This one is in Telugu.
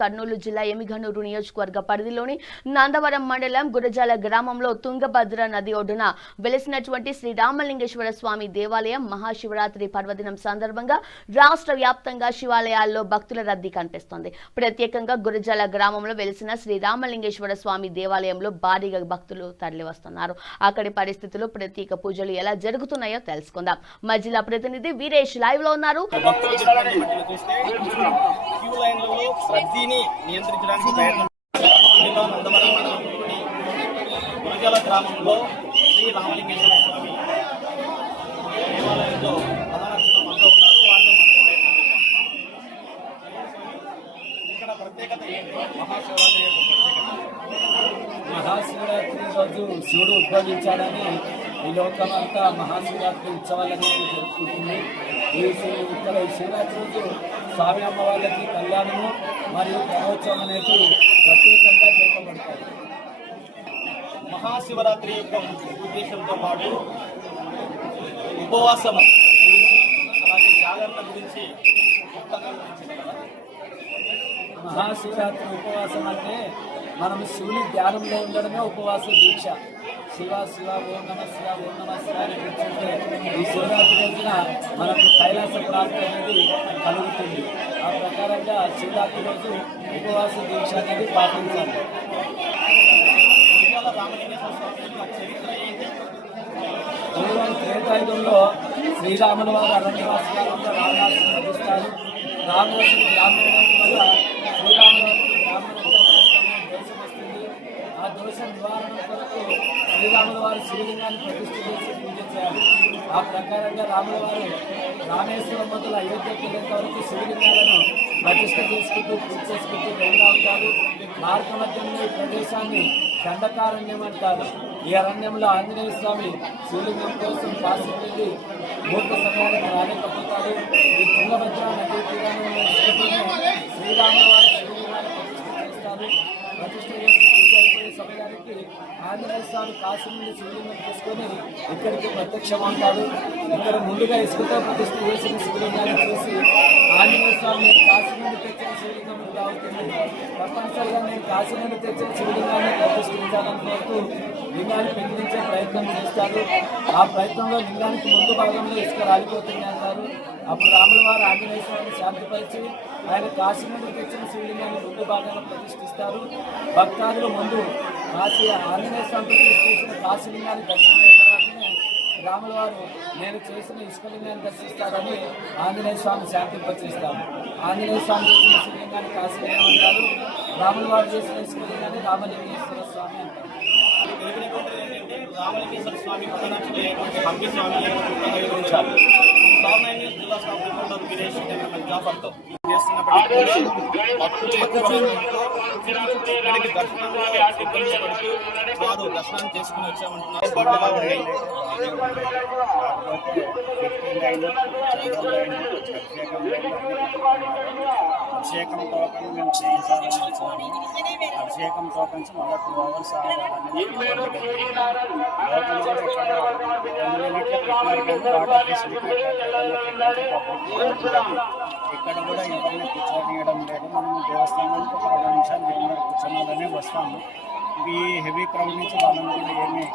కర్నూలు జిల్లా ఎమిగనూరు నియోజకవర్గ పరిధిలోని నందవరం మండలం గురజాల గ్రామంలో తుంగభద్ర నది ఒడ్డున వెలిసినటువంటి శ్రీ రామలింగేశ్వర స్వామి దేవాలయం మహాశివరాత్రి పర్వదినం సందర్భంగా రాష్ట్ర వ్యాప్తంగా శివాలయాల్లో భక్తుల రద్దీ కనిపిస్తోంది. ప్రత్యేకంగా గురజాల గ్రామంలో వెలిసిన శ్రీ రామలింగేశ్వర స్వామి దేవాలయంలో భారీగా భక్తులు తరలివస్తున్నారు. అక్కడి పరిస్థితులు, ప్రత్యేక పూజలు ఎలా జరుగుతున్నాయో తెలుసుకుందాం. మా జిల్లా ప్రతినిధి వీరేష్ లైవ్ లో ఉన్నారు. నియంత్రించడానికి ప్రయత్నం గురజాల గ్రామంలో శ్రీ రామలింగేశ్వర స్వామి దేవాలయంలో ప్రధాన అంతా ఉన్నారు. వాళ్ళతో ప్రయత్నం ఇక్కడ ప్రత్యేకత ఏంటి? మహాశివరాత్రి మహాశివరాత్రి రోజు శివుడు ఉద్భవించాడని ఈ లోకమంతా మహాశివరాత్రి ఉత్సవాలన్నీ జరుపుకుంటుంది. ఇక్కడ ఈ శివరాత్రి రోజు స్వామి అమ్మవార్లకి కళ్యాణము మరియు బ్రహ్మోత్సవం అనేది ప్రత్యేకంగా జరపబడతాయి. మహాశివరాత్రి యొక్క ఉద్దేశంతో పాటు ఉపవాసం గురించి, అలాగే జాగరణ గురించి మహాశివరాత్రి ఉపవాసం అంటే మనం శివుని ధ్యానంలో ఉండడమే ఉపవాస దీక్ష. శివ శివ ఓం నమ శివ ఓం నమ శివ అని కూర్చుంటే ఈ శివరాత్రి రోజున మనకు కైలాస ప్రాప్తి అనేది కలుగుతుంది. ఆ ప్రకారంగా శివరాత్రి రోజు ఉపవాస దీక్ష అనేది పాటించాలి. పూర్వం త్రేతాయుగంలో శ్రీరాముల వారు అరణ్యవాసులుగా రామదాసుని నటిస్తారు. రామదాసుడు బ్రాహ్మణుల వల్ల శ్రీరాముల వారికి బ్రాహ్మణులతో దోషం వస్తుంది. ఆ దోషం నివారణ కొరకు శ్రీరాముల వారు శివలింగాన్ని ప్రతిష్ఠ చేసి పూజ చేయాలి. ఆ ప్రకారంగా రాముల వారు రామేశ్వరం మొదలు అయోధ్యకి వెళ్ళేంత వరకు శివలింగాలను ప్రతిష్ఠ చేసుకుంటూ పూజ చేసుకుంటూ వెళ్తూ ఉంటారు. మార్గ మధ్యంలో ఈ ప్రదేశాన్ని దండకారణ్యం అంటారు. ఈ అరణ్యంలో ఆంజనేయ స్వామి శివలింగం కోసం కాశీ వెళ్ళి ముహూర్త సమయానికి రాలేకపోతాడు. ఈ తుంగభద్ర నదీ తీరాన్ని శ్రీరాముల వారు శివలింగాన్ని ప్రతిష్ఠ చేస్తారు. ప్రతిష్ఠ చేసి పూజ అయిపోయే సమయానికి ఆంజనేయ స్వామి కాశీ నుండి శివలింగం తీసుకొని ఇక్కడికి ప్రత్యక్షమవుతాడు. ఇక్కడ ముందుగా ఇసుకతో ప్రతిష్ఠ చేసిన శివలింగాన్ని చూసి ఆంజనేయ స్వామి కాశీ నుండి తెచ్చిన శివలింగం అవుతుంది. తప్పనిసరిగా నేను కాశీ నుండి తెచ్చిన శివలింగాన్ని ప్రతిష్ఠించాలని కోరుతూ లింగాన్ని పెంచే ప్రయత్నం చేస్తారు. ఆ ప్రయత్నంలో లింగానికి ముందు భాగంలో ఇసుక రాలిపోతుంది అంటారు. అప్పుడు రాముల వారు ఆంజనేయ స్వామిని శాంతిపరిచి ఆయన కాశీ నుండి తెచ్చిన శివలింగాన్ని ముందు భాగంలో ప్రతిష్ఠిస్తారు. భక్తాదులు ముందు కాశీ ఆంజనేయ స్వామి ప్రతిష్ఠించిన కాశీలింగాన్ని దర్శించిన తర్వాతనే రాముల వారు నేను చేసిన ఇసుకలింగాన్ని దర్శిస్తారని ఆంజనేయ స్వామి శాంతింపచేస్తారు. ఆంజనేయ స్వామి చేసిన శివలింగాన్ని కాశీలింగం అంటారు. రాముల వారు చేసిన ఇసుకలింగాన్ని రామలింగేశ్వర స్వామి అంటారు. రామలింగేశ్వర స్వామి హంపి స్వామి నిర్వహించారు. జిల్లా స్టాఫ్ రిపోర్టర్ వీరేష్ జాఫర్తో దర్శనం చేసుకుని వచ్చామంటున్నారు. అభిషేకం టోకన్ మేము చేయించాలని వచ్చాము. అభిషేకం టోకన్స్ మళ్ళీ 2 hours ఆగాలని ఇక్కడ కూడా ఎవరిని కూర్చోనియడం లేదు. మనం దేవస్థానానికి ఒక 2 నిమిషాలు కూర్చోనాలనే వస్తాము. ఈ హెవీ క్రౌడ్ నుంచి వాళ్ళని కూడా ఏమీ